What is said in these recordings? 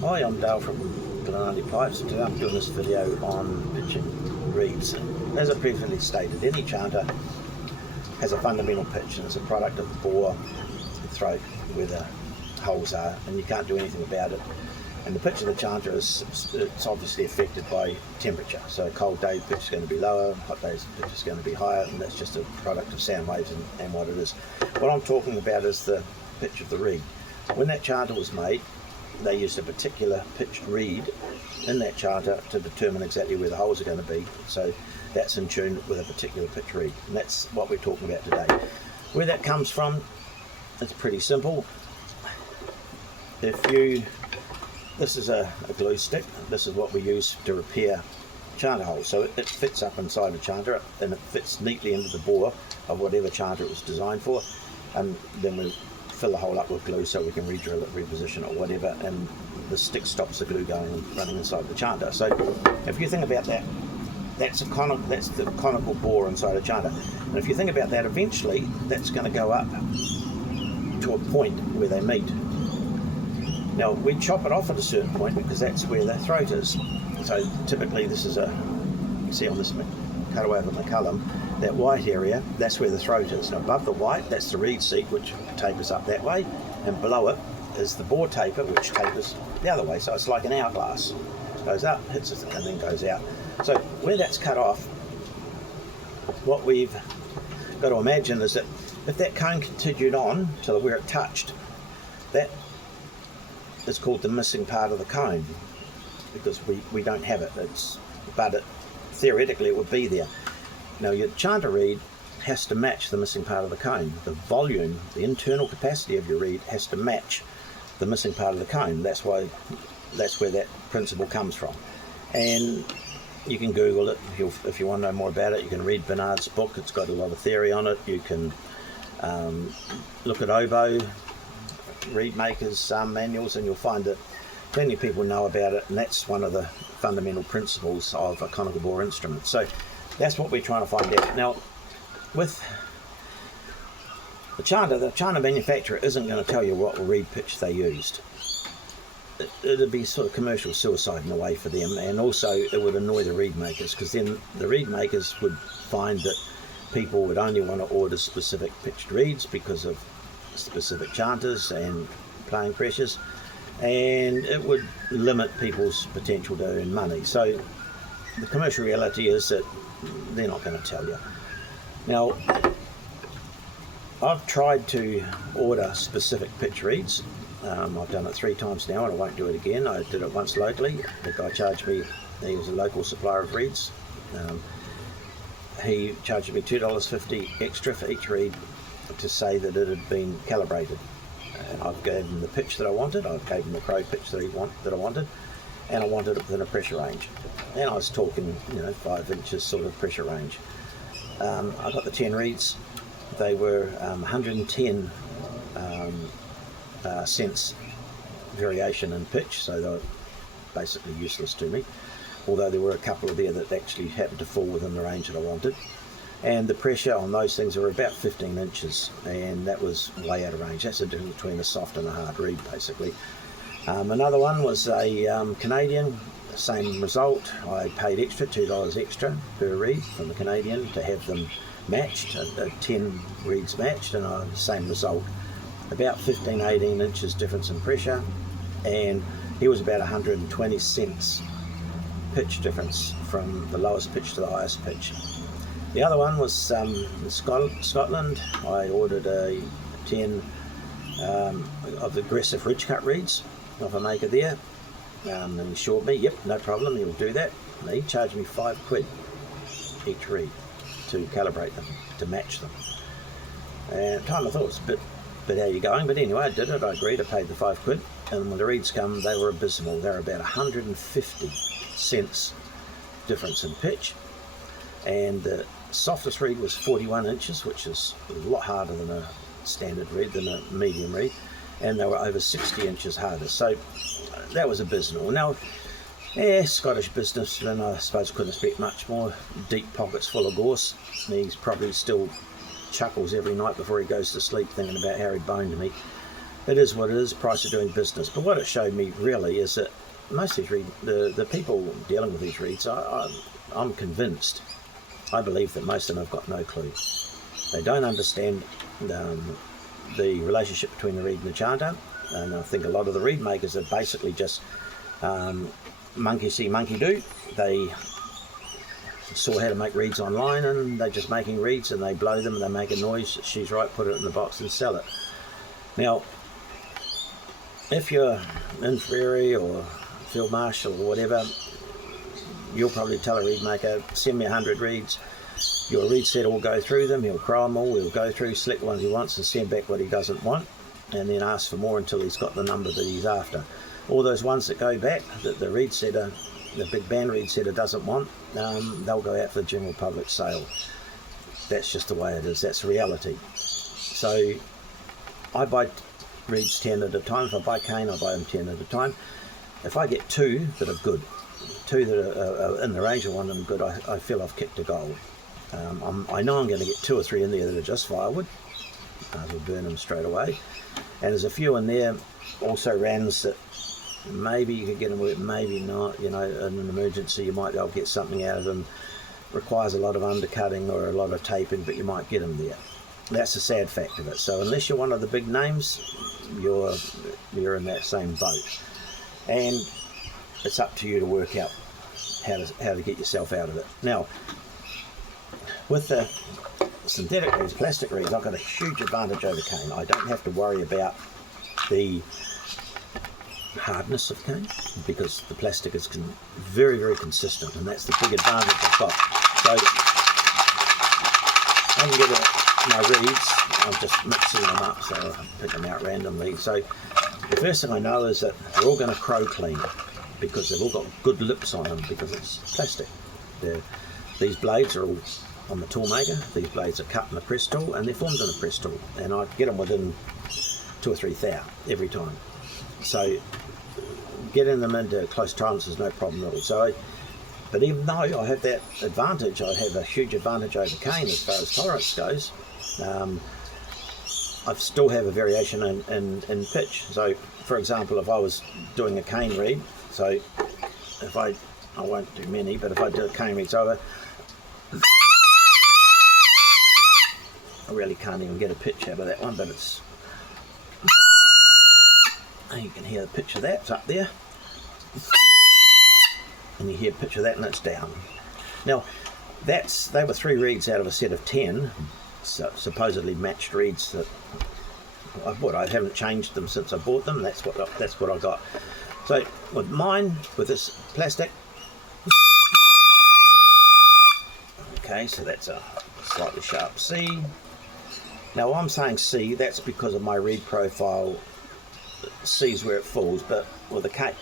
Hi, I'm Dale from Glenardy Pipes. Today I'm doing this video on pitching reeds. As I previously stated, any chanter has a fundamental pitch, and it's a product of the bore, the throat, where the holes are, and you can't do anything about it. And the pitch of the chanter it's obviously affected by temperature. So a cold day, pitch is going to be lower, hot days, pitch is going to be higher, and that's just a product of sound waves and what it is. What I'm talking about is the pitch of the reed. When that chanter was made, they used a particular pitched reed in that chanter to determine exactly where the holes are going to be. So that's in tune with a particular pitch reed, and that's what we're talking about today. Where that comes from, it's pretty simple. This is a glue stick. This is what we use to repair chanter holes. So it fits up inside a chanter, and it fits neatly into the bore of whatever chanter it was designed for, and then we fill the hole up with glue so we can re-drill it, reposition it, or whatever, and the stick stops the glue going and running inside the chanter. So if you think about that, that's the conical bore inside a chanter, and if you think about that, eventually that's going to go up to a point where they meet. Now we chop it off at a certain point because that's where the throat is. So typically this is you see on this cutaway of the McCullum, that white area, that's where the throat is. Now above the white, that's the reed seat, which tapers up that way, and below it is the bore taper, which tapers the other way. So it's like an hourglass. Goes up, hits it, and then goes out. So where that's cut off, what we've got to imagine is that if that cone continued on to where it touched, that is called the missing part of the cone, because we don't have it. Theoretically it would be there. Now your chanter reed has to match the missing part of the cone. The volume, the internal capacity of your reed has to match the missing part of the cone. That's where that principle comes from. And you can Google it if you want to know more about it. You can read Bernard's book. It's got a lot of theory on it. You can look at oboe reed makers' manuals, and you'll find that plenty of people know about it, and that's one of the fundamental principles of a conical bore instrument. So that's what we're trying to find out. Now, with the chanter manufacturer isn't going to tell you what reed pitch they used. It'd be sort of commercial suicide in a way for them, and also it would annoy the reed makers, because then the reed makers would find that people would only want to order specific pitched reeds because of specific chanters and playing pressures, and it would limit people's potential to earn money. So the commercial reality is that they're not going to tell you. Now, I've tried to order specific pitch reeds. I've done it 3 times now, and I won't do it again. I did it once locally. The guy charged me, he was a local supplier of reeds. He charged me $2.50 extra for each reed to say that it had been calibrated. And I've gave him the pitch that I wanted. I gave him the crow pitch that I wanted, and I wanted it within a pressure range. And I was talking, 5 inches sort of pressure range. I got the 10 reeds. They were 110 cents variation in pitch, so they were basically useless to me. Although there were a couple of there that actually happened to fall within the range that I wanted. And the pressure on those things were about 15 inches, and that was way out of range. That's the difference between a soft and a hard reed, basically. Another one was a Canadian, same result. I paid extra, $2 extra per reed from the Canadian to have them matched, 10 reeds matched, and same result. About 15-18 inches difference in pressure, and he was about 120 cents pitch difference from the lowest pitch to the highest pitch. The other one was in Scotland. I ordered a 10 of aggressive ridge cut reeds of a maker there, and he assured me, yep, no problem, he'll do that. And he charged me £5 each reed to calibrate them, to match them. And at the time I thought it was a bit how you going, but anyway, I did it. I agreed. I paid the £5, and when the reeds come, they were abysmal. They were about 150 cents difference in pitch, and the softest reed was 41 inches, which is a lot harder than a standard reed, than a medium reed, and they were over 60 inches harder. So that was abysmal. Now, Scottish businessman, I suppose, couldn't expect much more. Deep pockets full of gorse. He's probably still chuckles every night before he goes to sleep thinking about how he boned me. it is what it is, price of doing business. But what it showed me really is that most of these the people dealing with these reeds, I'm convinced, I believe that most of them have got no clue. They don't understand the relationship between the reed and the chanter, and I think a lot of the reed makers are basically just monkey see, monkey do. They saw how to make reeds online, and they're just making reeds, and they blow them and they make a noise. She's right, put it in the box and sell it. Now, if you're in Ferry or Field Marshal or whatever, you'll probably tell a reed maker, send me 100 reeds. Your reed setter will go through them, he'll cry them all, he'll go through, select ones he wants and send back what he doesn't want, and then ask for more until he's got the number that he's after. All those ones that go back, that the reed setter, the big band reed setter doesn't want, they'll go out for the general public sale. That's just the way it is, that's reality. So I buy reeds 10 at a time. If I buy cane, I buy them 10 at a time. If I get two that are good, two that are in the range of one of them good, I feel I've kicked a goal. I know I'm going to get 2 or 3 in there that are just firewood. We'll burn them straight away. And there's a few in there, also rans, that maybe you could get them with, maybe not. You know, in an emergency you might be able to get something out of them. Requires a lot of undercutting or a lot of taping, but you might get them there. That's the sad fact of it. So unless you're one of the big names, you're in that same boat. And it's up to you to work out how to get yourself out of it. Now, with the synthetic reeds, plastic reeds, I've got a huge advantage over cane. I don't have to worry about the hardness of cane, because the plastic is very, very consistent, and that's the big advantage I've got. So I can get my reeds, I'm just mixing them up, so I pick them out randomly. So the first thing I know is that they're all going to crow clean, because they've all got good lips on them, because it's plastic. These blades are all on the tool maker. These blades are cut in a press tool, and they're formed in a press tool, and I get them within 2 or 3 thou every time. So getting them into close tolerance is no problem at all. So, but even though I have that advantage, I have a huge advantage over cane as far as tolerance goes. I still have a variation in pitch. So, for example, if I was doing a cane reed, so if I won't do many, but if I do a cane reed, so I really can't even get a pitch out of that one, but it's, and you can hear the pitch of that, it's up there, and you hear a pitch of that, and it's down. Now, they were 3 reeds out of a set of 10, so supposedly matched reeds that I haven't changed them since I bought them. That's what I got. So with mine, with this plastic, okay, so that's a slightly sharp C. Now I'm saying C, that's because of my reed profile. C's where it falls, but with a cane,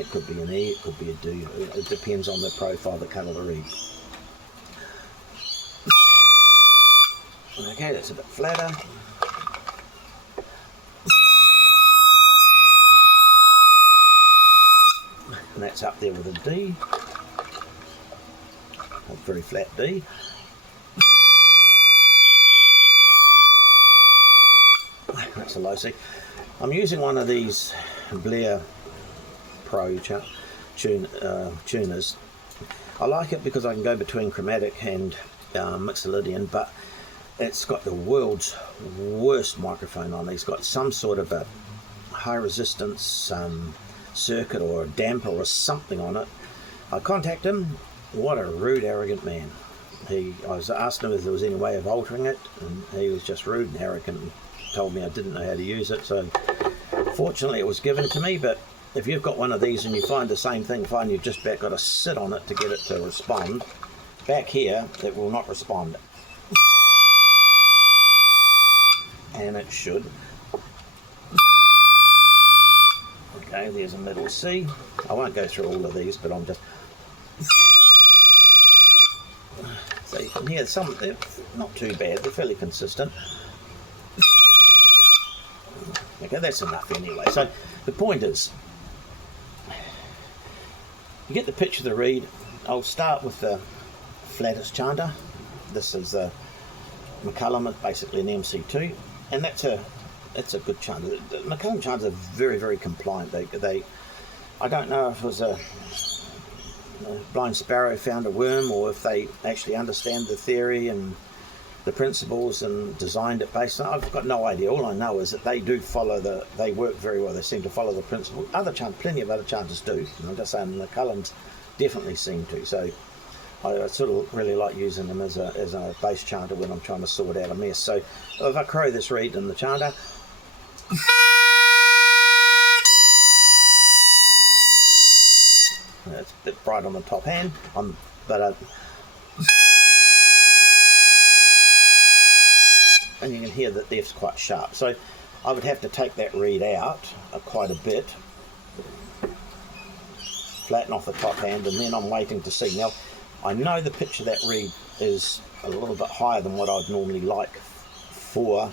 it could be an E, it could be a D. It depends on the profile, the cut of the reed. Okay, that's a bit flatter. And that's up there with a D, a very flat D. That's a low C. I'm using one of these Blair Pro tuners. I like it because I can go between chromatic and Mixolydian, but it's got the world's worst microphone on it. It's got some sort of a high resistance circuit or a damper or something on it. I contacted him. What a rude, arrogant man. I was asking him if there was any way of altering it, and he was just rude and arrogant and told me I didn't know how to use it. So fortunately it was given to me, but if you've got one of these and you find the same thing, fine, you've just got to sit on it to get it to respond. Back here, it will not respond. And it should. Okay, there's a middle C. I won't go through all of these, but I'm just... So you can hear some, they're not too bad, they're fairly consistent. Okay, that's enough anyway. So the point is, you get the pitch of the reed. I'll start with the flattest chanter. This is a McCullum, it's basically an MC2, and that's a it's a good chanter. The McComb chanters are very, very compliant. I don't know if it was a blind sparrow found a worm, or if they actually understand the theory and the principles and designed it based on. I've got no idea. All I know is that they do follow they work very well. They seem to follow the principle. Plenty of other chanters do. I'm just saying the McCullums definitely seem to. So I sort of really like using them as a base chanter when I'm trying to sort out a mess. So if I crow this reed in the chanter, it's a bit bright on the top hand, and you can hear that the F's quite sharp. So I would have to take that reed out quite a bit, flatten off the top hand, and then I'm waiting to see. Now, I know the pitch of that reed is a little bit higher than what I'd normally like for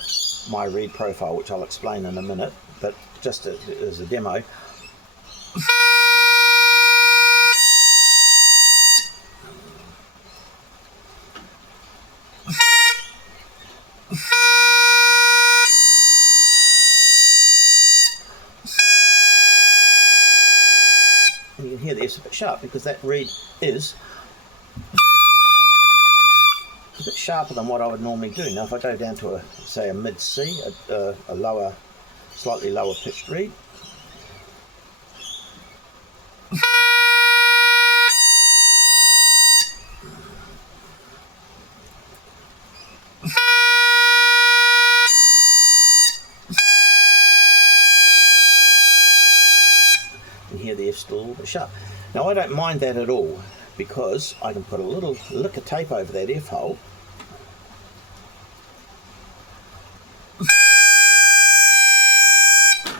my reed profile, which I'll explain in a minute, but just as a demo. And you can hear the F's a bit sharp because that reed is a bit sharper than what I would normally do. Now if I go down to say a mid C, a lower, slightly lower pitched reed, you hear the F still a little bit sharp. Now I don't mind that at all, because I can put a little lick of tape over that F hole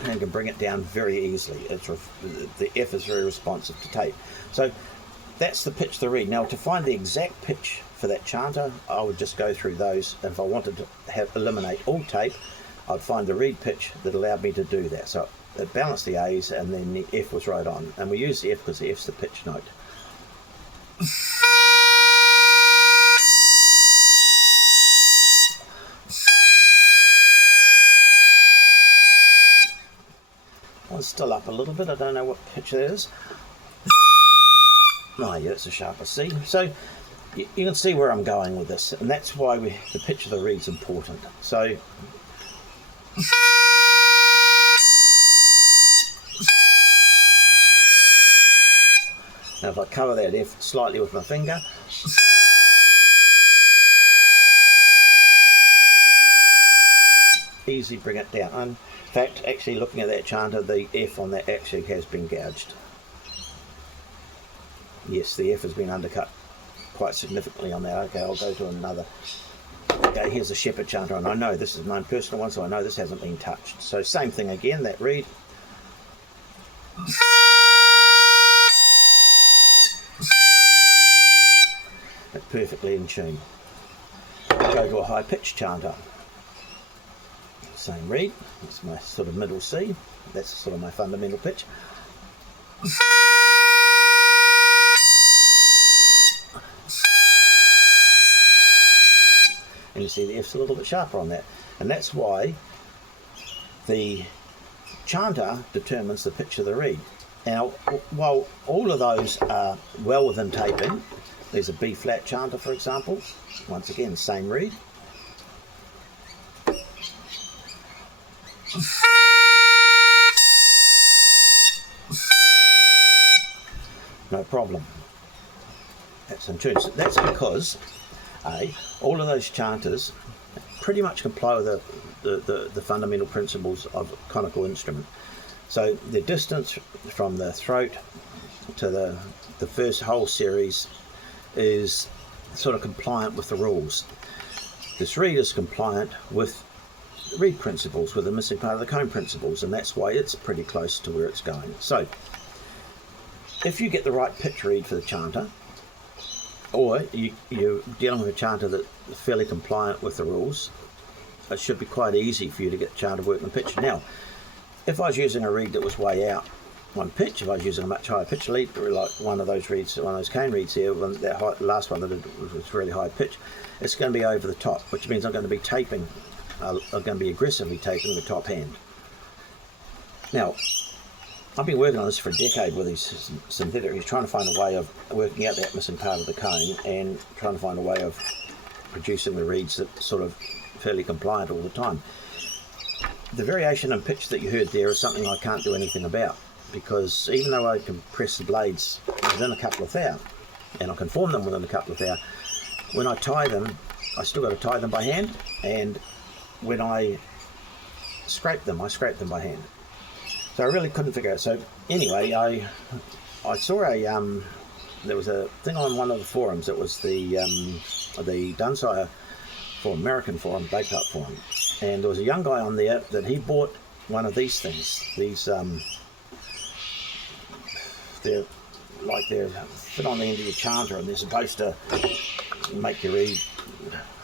and can bring it down very easily. The F is very responsive to tape. So that's the pitch of the reed. Now to find the exact pitch for that chanter, I would just go through those, and if I wanted to eliminate all tape, I'd find the reed pitch that allowed me to do that. So it balanced the A's, and then the F was right on. And we use the F because the F's the pitch note. It's still up a little bit. I don't know what pitch that is. Oh yeah, it's a sharper C. So you can see where I'm going with this, and that's why the pitch of the reed's important. So now if I cover that F slightly with my finger, easily bring it down. In fact, actually looking at that chanter, the F on that actually has been gouged. Yes, the F has been undercut quite significantly on that. Okay, I'll go to another. Okay, here's a shepherd chanter, and I know this is my own personal one, so I know this hasn't been touched. So same thing again, that reed. It's perfectly in tune. Go to a high pitch chanter. Same reed, it's my sort of middle C, that's sort of my fundamental pitch. And you see the F's a little bit sharper on that, and that's why the chanter determines the pitch of the reed. Now, while all of those are well within taping, there's a B flat chanter, for example, once again, same reed. No problem. That's in tune. So that's because all of those chanters pretty much comply with the fundamental principles of a conical instrument. So the distance from the throat to the first whole series is sort of compliant with the rules. This reed is compliant with reed principles, with the missing part of the cone principles, and that's why it's pretty close to where it's going. So if you get the right pitch reed for the chanter, or you're dealing with a chanter that's fairly compliant with the rules, it should be quite easy for you to get the chanter working pitch. Now, if I was using a reed that was way out one pitch, if I was using a much higher pitch lead, like one of those reeds, one of those cane reeds here, last one that was really high pitch, it's going to be over the top, which means I'm going to be taping are going to be aggressively taken with top hand. Now, I've been working on this for a decade with these synthetic reeds, trying to find a way of working out that missing part of the cone and trying to find a way of producing the reeds that sort of fairly compliant all the time. The variation in pitch that you heard there is something I can't do anything about, because even though I can press the blades within a couple of thou, and I can form them within a couple of thou, when I tie them, I still got to tie them by hand, and when I scrape them by hand. So I really couldn't figure out. So anyway, I saw there was a thing on one of the forums. It was the Dunsire forum, American forum, Bakeout forum, and there was a young guy on there that he bought one of these things. These they're fit on the end of your chanter, and they're supposed to make your reed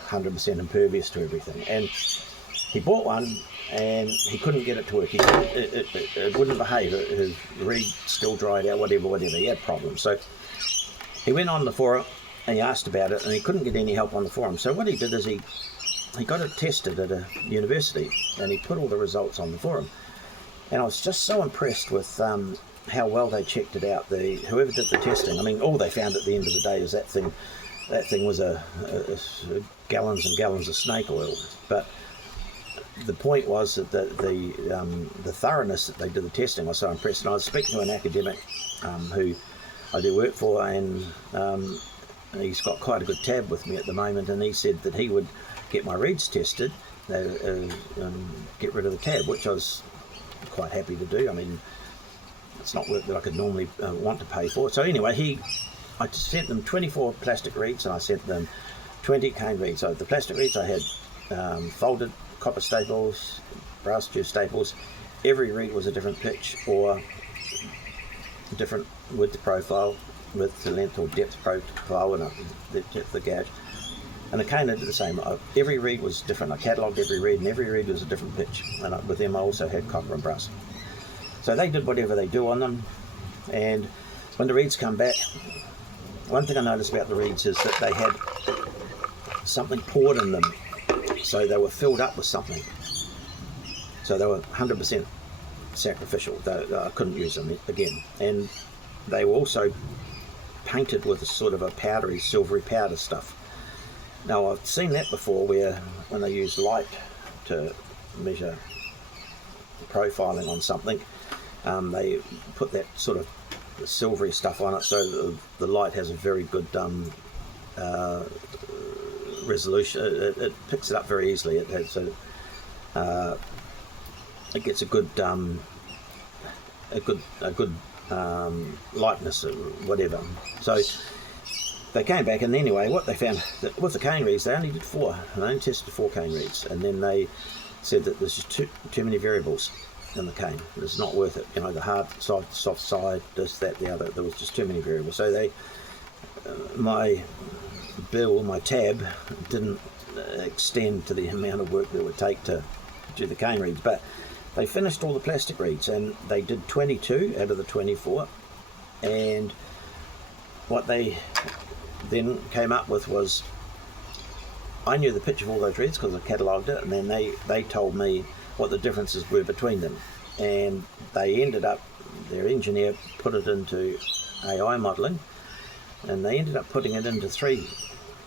100% impervious to everything. And he bought one, and he couldn't get it to work. It wouldn't behave. His reed still dried out, whatever. He had problems. So he went on the forum and he asked about it, and he couldn't get any help on the forum. So what he did is he got it tested at a university, and he put all the results on the forum. And I was just so impressed with how well they checked it out. Whoever did the testing, I mean, all they found at the end of the day is that thing was a gallons and gallons of snake oil. But the point was that the thoroughness that they did the testing, I was so impressed. And I was speaking to an academic who I do work for, and he's got quite a good tab with me at the moment, and he said that he would get my reeds tested, get rid of the tab, which I was quite happy to do. I mean, it's not work that I could normally want to pay for. So anyway, I sent them 24 plastic reeds, and I sent them 20 cane reeds. So the plastic reeds I had folded copper staples, brass tube staples. Every reed was a different pitch or a different width profile, width to length or depth profile, and the depth of the gouge. And the cane I did the same. Every reed was different. I catalogued every reed, and every reed was a different pitch. And with them I also had copper and brass. So they did whatever they do on them, and when the reeds come back, one thing I noticed about the reeds is that they had something poured in them, so they were filled up with something. So they were 100% sacrificial. I couldn't use them again. And they were also painted with a sort of a powdery, silvery powder stuff. Now I've seen that before, where when they use light to measure profiling on something, they put that sort of silvery stuff on it, so the light has a very good resolution. It picks it up very easily. It has it gets a good lightness or whatever. So they came back, and anyway, what they found that with the cane reeds, they only did 4, and they only tested 4 cane reeds, and then they said that there's just too many variables in the cane. It's not worth it. You know, the hard side, soft side, this, that, the other. There was just too many variables. So they, my tab didn't extend to the amount of work that it would take to do the cane reeds. But they finished all the plastic reeds, and they did 22 out of the 24. And what they then came up with was, I knew the pitch of all those reeds because I catalogued it, and then they told me what the differences were between them, and they ended up, their engineer put it into AI modelling, and they ended up putting it into 3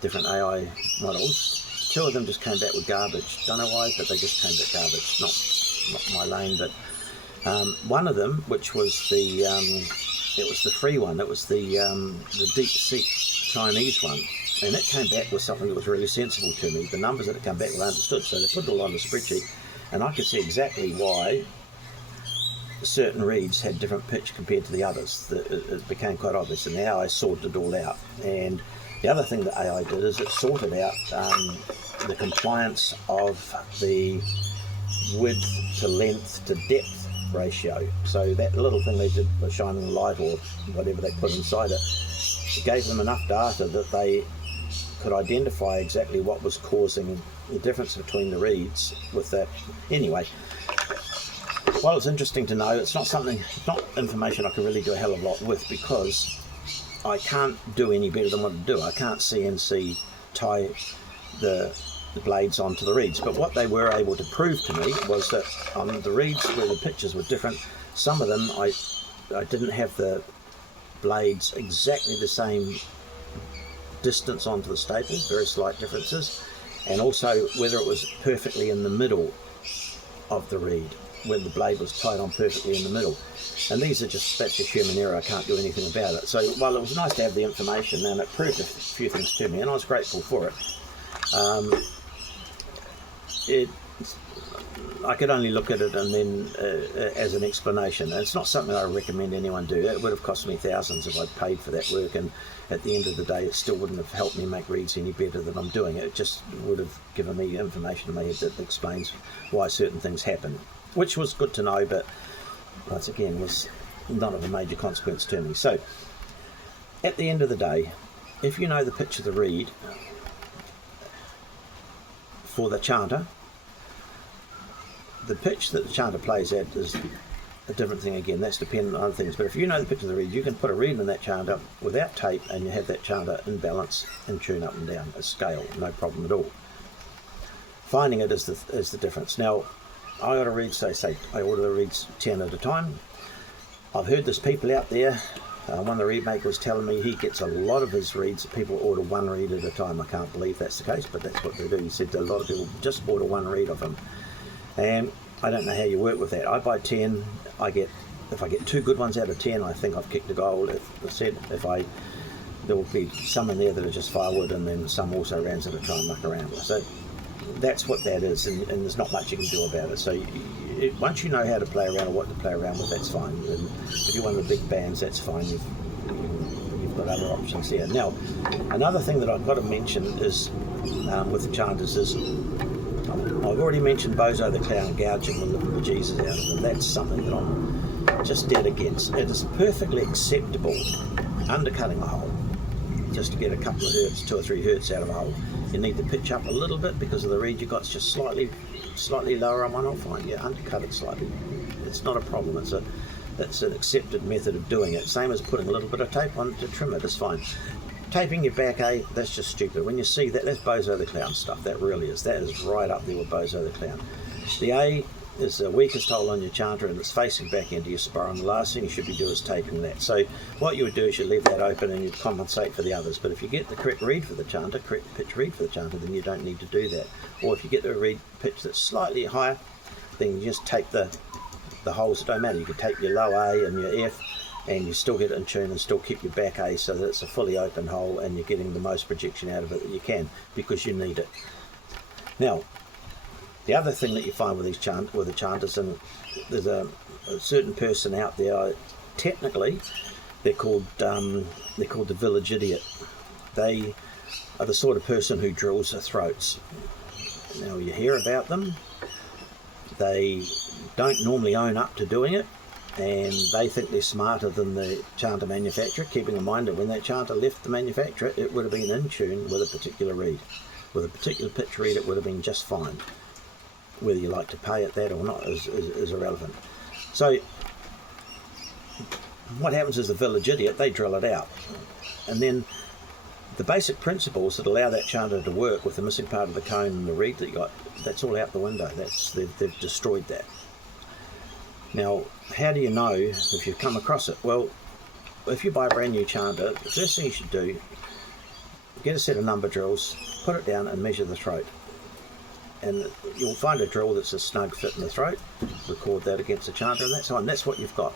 different AI models. 2 of them just came back with garbage. Don't know why, but they just came back garbage. Not my lane, but one of them, which was it was the free one. It was the deep sea Chinese one, and it came back with something that was really sensible to me. The numbers that it came back with I understood, so they put it all on the spreadsheet, and I could see exactly why certain reeds had different pitch compared to the others. It became quite obvious, and now I sorted it all out. And the other thing that AI did is it sorted out the compliance of the width to length to depth ratio. So that little thing they did for shining light or whatever they put inside it, gave them enough data that they could identify exactly what was causing the difference between the reeds with that. Anyway, while it's interesting to know, it's not information I can really do a hell of a lot with, because I can't do any better than what I do. I can't CNC tie the the blades onto the reeds. But what they were able to prove to me was that on the reeds where the pictures were different, some of them I didn't have the blades exactly the same distance onto the staple, very slight differences, and also whether it was perfectly in the middle of the reed, when the blade was tied on perfectly in the middle. And these are just, that's just human error, I can't do anything about it. So while it was nice to have the information, and it proved a few things to me, and I was grateful for it, I could only look at it and then as an explanation. And it's not something I recommend anyone do. It would have cost me thousands if I'd paid for that work, and at the end of the day it still wouldn't have helped me make reeds any better than I'm doing. It just would have given me information in my head that explains why certain things happen, which was good to know, but once again was not of a major consequence to me. So at the end of the day, if you know the pitch of the reed for the chanter, the pitch that the chanter plays at is a different thing again. That's dependent on other things. But if you know the pitch of the reed, you can put a reed in that chanter without tape, and you have that chanter in balance and tune up and down a scale, no problem at all. Finding it is the difference. Now, I order reeds, say I order the reeds 10 at a time. I've heard there's people out there, one of the reed makers was telling me he gets a lot of his reeds, people order one reed at a time. I can't believe that's the case, but that's what they do. He said that a lot of people just order one reed of him. And I don't know how you work with that. I buy 10, if I get 2 good ones out of 10, I think I've kicked a goal. There will be some in there that are just firewood, and then some also rounds that I try and muck around with. So that's what that is, and there's not much you can do about it. So once you know how to play around or what to play around with, that's fine. And if you're one of the big bands, that's fine. You've got other options there. Now, another thing that I've got to mention is with the chanters is, I've already mentioned Bozo the Clown gouging the living bejesus out of them. That's something that I'm just dead against. It is perfectly acceptable undercutting a hole just to get a couple of hertz, 2 or 3 hertz out of a hole. You need to pitch up a little bit because of the reed you got's just slightly lower on one. I'll find you undercut it slightly. It's not a problem. It's an accepted method of doing it. Same as putting a little bit of tape on to trim it. It's fine. Taping your back A, that's just stupid. When you see that, that's Bozo the Clown stuff. That really is. That is right up there with Bozo the Clown. The A is the weakest hole on your chanter, and it's facing back into your spar, and the last thing you should be doing is taping that. So what you would do is you leave that open and you compensate for the others. But if you get the correct reed for the chanter, correct pitch reed for the chanter, then you don't need to do that. Or if you get the reed pitch that's slightly higher, then you just tape the holes. It don't matter. You can tape your low A and your F, and you still get it in tune and still keep your back A so that it's a fully open hole and you're getting the most projection out of it that you can, because you need it. Now, the other thing that you find with the chanters, and there's a certain person out there, technically they're called the village idiot. They are the sort of person who drills their throats. Now, you hear about them. They don't normally own up to doing it, and they think they're smarter than the chanter manufacturer, keeping in mind that when that chanter left the manufacturer, it would have been in tune with a particular reed. With a particular pitch reed, it would have been just fine. Whether you like to pay it that or not is irrelevant. So what happens is the village idiot, they drill it out. And then the basic principles that allow that chanter to work with the missing part of the cone and the reed that you got, that's all out the window. They've destroyed that. Now, how do you know if you've come across it? Well, if you buy a brand new chanter, the first thing you should do, get a set of number drills, put it down and measure the throat. And you'll find a drill that's a snug fit in the throat, record that against the chanter, and that's on. That's what you've got.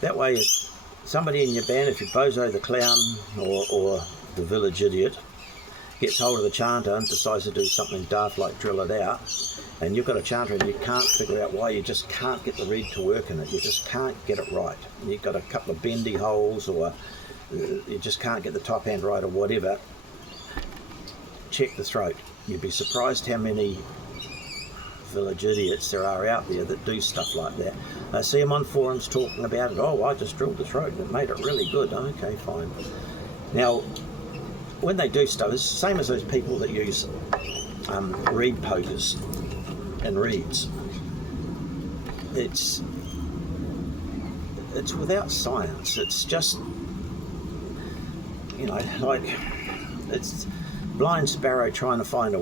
That way, if somebody in your band, if you're Bozo the Clown or the village idiot, gets hold of the chanter and decides to do something daft like drill it out, and you've got a chanter and you can't figure out why, you just can't get the reed to work in it, you just can't get it right, you've got a couple of bendy holes, or you just can't get the top hand right or whatever, check the throat. You'd be surprised how many village idiots there are out there that do stuff like that. I see them on forums talking about it. Oh, I just drilled the throat and it made it really good. Okay, fine. Now, when they do stuff, it's the same as those people that use reed pokers and reeds. It's without science. It's just, you know, like it's blind sparrow trying to find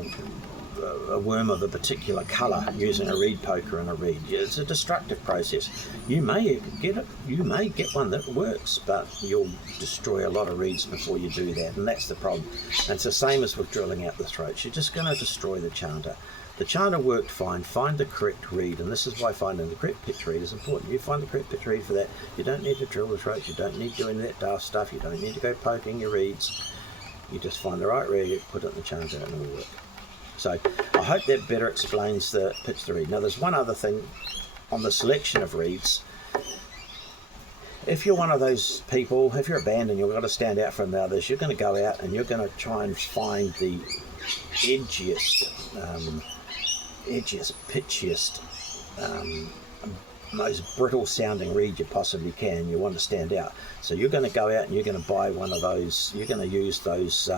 a worm of a particular colour using a reed poker and a reed. It's a destructive process. You may get one that works, but you'll destroy a lot of reeds before you do that, and that's the problem. And it's the same as with drilling out the throats. You're just going to destroy the chanter. The chanter worked fine. Find the correct reed, and this is why finding the correct pitch reed is important. You find the correct pitch reed for that. You don't need to drill the throats. You don't need doing that daft stuff. You don't need to go poking your reeds. You just find the right reed, put it in the chanter, and it'll work. So I hope that better explains the pitch the reed. Now there's one other thing on the selection of reeds. If you're one of those people, if you're a band and you've got to stand out from the others, you're going to go out and you're going to try and find the edgiest, pitchiest, most brittle sounding reed you possibly can. You want to stand out, so you're going to go out and you're going to buy one of those. You're going to use those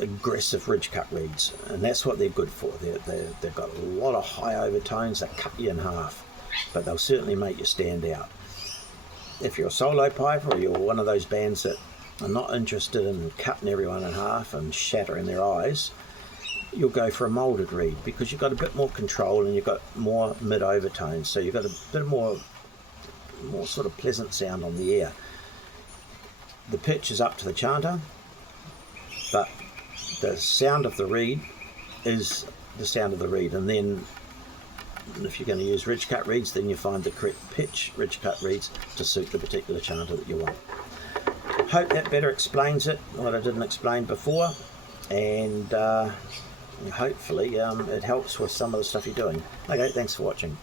aggressive ridge cut reeds, and that's what they're good for. They've got a lot of high overtones that cut you in half, but they'll certainly make you stand out. If you're a solo piper or you're one of those bands that are not interested in cutting everyone in half and shattering their eyes, you'll go for a moulded reed, because you've got a bit more control and you've got more mid overtones, so you've got a bit more sort of pleasant sound on the ear. The pitch is up to the chanter, but the sound of the reed is the sound of the reed. And then if you're going to use ridge cut reeds, then you find the correct pitch ridge cut reeds to suit the particular chanter that you want. Hope that better explains it, what I didn't explain before, and hopefully it helps with some of the stuff you're doing. Okay, thanks for watching.